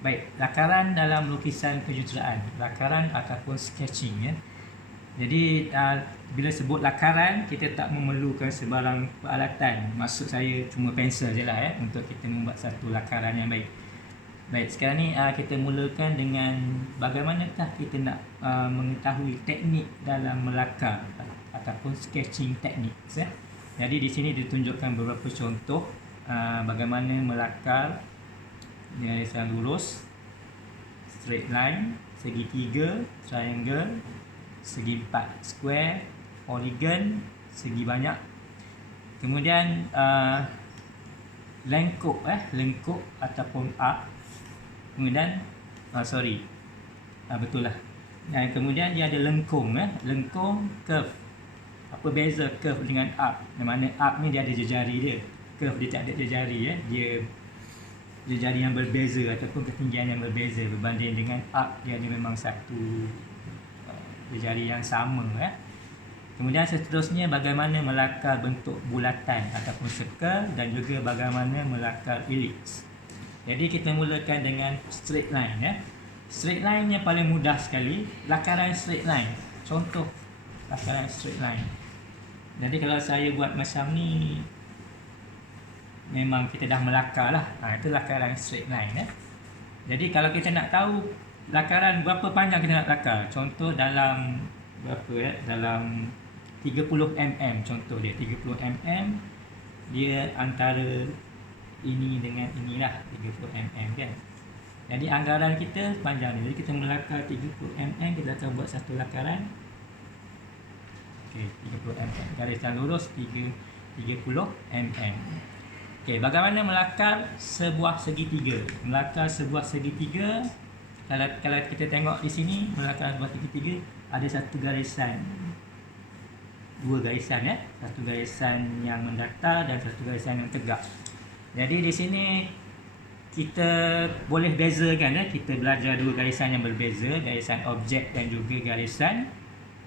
Baik, lakaran dalam lukisan kejuruteraan, lakaran ataupun sketching ya. Jadi bila sebut lakaran, kita tak memerlukan sebarang peralatan. Maksud saya cuma pensel je lah ya, untuk kita membuat satu lakaran yang baik. Baik, sekarang ni kita mulakan dengan bagaimanakah kita nak mengetahui teknik dalam melakar ataupun sketching techniques ya. Jadi di sini ditunjukkan beberapa contoh bagaimana melakar garisan lurus, straight line, segitiga, triangle, segi empat, square, polygon, segi banyak. Kemudian lengkuk ataupun arc. Kemudian betul lah. Dan kemudian dia ada lengkung lengkung, curve. Apa beza curve dengan arc? Di mana arc ni dia ada jejari dia. Curve dia tak ada jejari ya. Dia jejari yang berbeza ataupun ketinggian yang berbeza berbanding dengan arc, dia ada memang satu jejari yang sama ya. Kemudian seterusnya bagaimana melakar bentuk bulatan ataupun circle dan juga bagaimana melakar ellipse. Jadi kita mulakan dengan straight line ya. Straight line yang paling mudah sekali, lakaran straight line. Contoh lakaran straight line. Jadi kalau saya buat macam ni, memang kita dah melakar lah. Itu lakaran straight line ya. Jadi kalau kita nak tahu lakaran berapa panjang kita nak lakar, contoh dalam berapa ya, dalam 30 mm contoh dia, 30 mm dia antara ini dengan inilah 30 mm kan. Jadi anggaran kita panjang ni. Jadi kita melakar 30 mm, kita akan buat satu lakaran. Okey, 30 mm. Garisan lurus 30 mm. Okey, bagaimana melakar sebuah segitiga? Melakar sebuah segitiga, kalau kita tengok di sini, melakar sebuah segitiga ada satu garisan, dua garisan ya, satu garisan yang mendatar dan satu garisan yang tegak. Jadi di sini kita boleh bezakan ya, kita belajar dua garisan yang berbeza, garisan objek dan juga garisan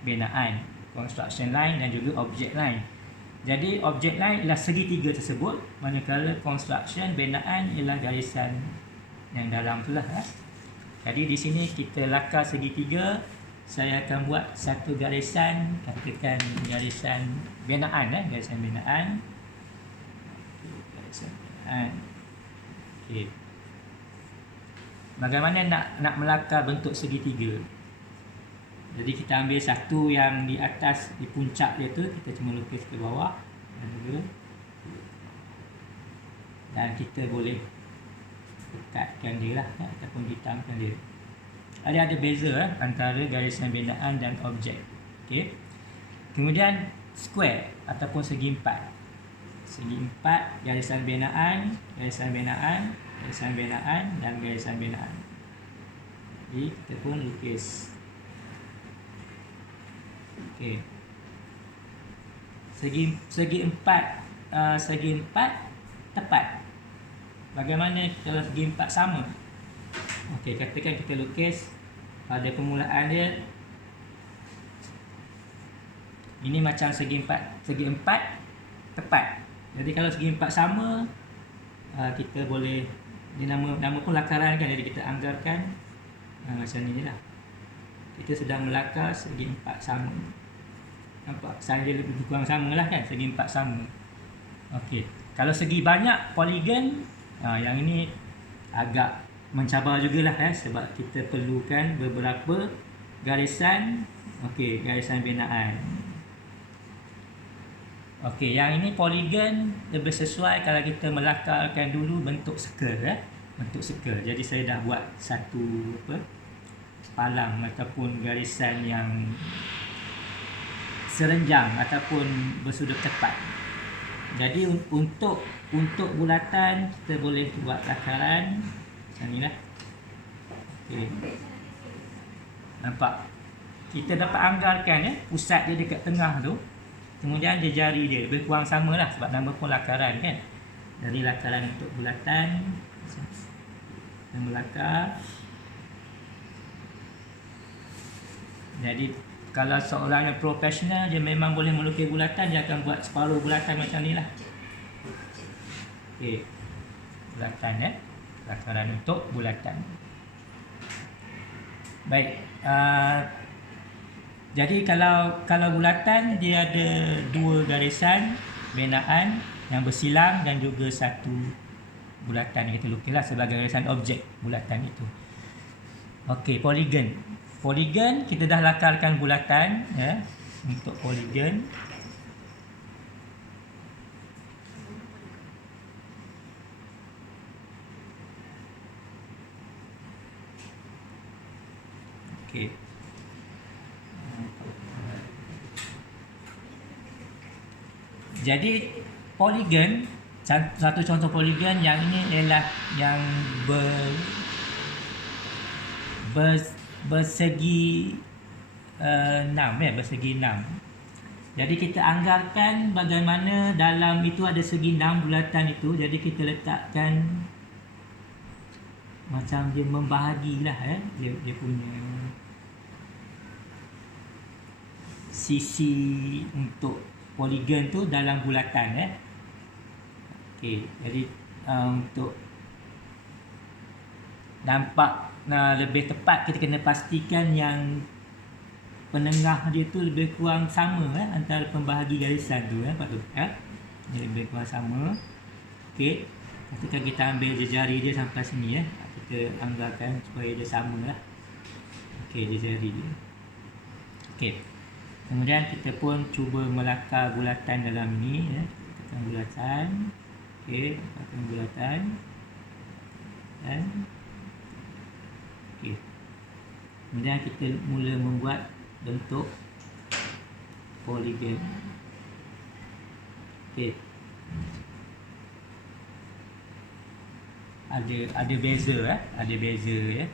binaan, construction line dan juga object line. Jadi object line ialah segitiga tersebut, manakala construction binaan ialah garisan yang dalam itulah ya. Jadi di sini kita lakar segitiga, saya akan buat satu garisan, katakan garisan binaan ya, garisan binaan. Okey. Bagaimana nak melakar bentuk segitiga? Jadi kita ambil satu yang di atas, di puncak dia tu, kita cuma lukis ke bawah dan kita boleh dekatkan dia lah ataupun hitamkan dia. Ada beza antara garisan binaan dan objek. Okey. Kemudian square ataupun segi empat. Segi empat, garisan binaan, garisan binaan, garisan binaan dan garisan binaan. Jadi kita pun lukis. Okey. Segi empat tepat. Bagaimana kalau segi empat sama? Okey, katakan kita lukis pada permulaan dia. Ini macam segi empat tepat. Jadi kalau segi empat sama, kita boleh, dia nama pun lakaran kan, jadi kita anggarkan macam ni lah. Kita sedang melakar segi empat sama. Nampak? Saya lebih kurang sama lah kan, segi empat sama. Okey. Kalau segi banyak polygon, yang ini agak mencabar jugalah sebab kita perlukan beberapa garisan. Okey, garisan binaan. Okey, yang ini polygon lebih sesuai kalau kita melakarkan dulu bentuk circle bentuk circle. Jadi saya dah buat satu palang ataupun garisan yang serenjang ataupun bersudut tepat. Jadi untuk bulatan kita boleh buat lakaran macam ni lah. Okey. Nampak? Kita dapat anggarkan pusat dia dekat tengah tu. Kemudian jari dia lebih kurang sama lah sebab nama pun lakaran kan. Dari lakaran untuk bulatan, kita melakar. Jadi kalau seorang yang profesional, dia memang boleh melukis bulatan, dia akan buat separuh bulatan macam ni lah. Okey, bulatan lakaran untuk bulatan. Baik, jadi kalau bulatan dia ada dua garisan binaan yang bersilang dan juga satu bulatan yang kita lukislah sebagai garisan objek bulatan itu. Okey, poligon. Poligon kita dah lakarkan bulatan ya. Untuk poligon okey. Jadi poligon, satu contoh poligon yang ini ialah yang bersegi 6 ya, bersegi 6. Jadi kita anggarkan bagaimana dalam itu ada segi 6 bulatan itu. Jadi kita letakkan macam dia membahagilah ya, dia punya sisi untuk poligon tu dalam bulatan ya. Okey, jadi untuk nampak lebih tepat kita kena pastikan yang penengah dia tu lebih kurang sama antara pembahagi garisan tu patut dia lebih kurang sama. Okey, ketika kita ambil jari dia sampai sini kita anggarkan supaya dia samalah. Okey, jari dia. Okey. Kemudian kita pun cuba melakar bulatan dalam ni ya. Tekan bulatan. Okey, tekan bulatan. Dan okey. Kemudian kita mula membuat bentuk poligon. Okey. Ada beza ada beza ya.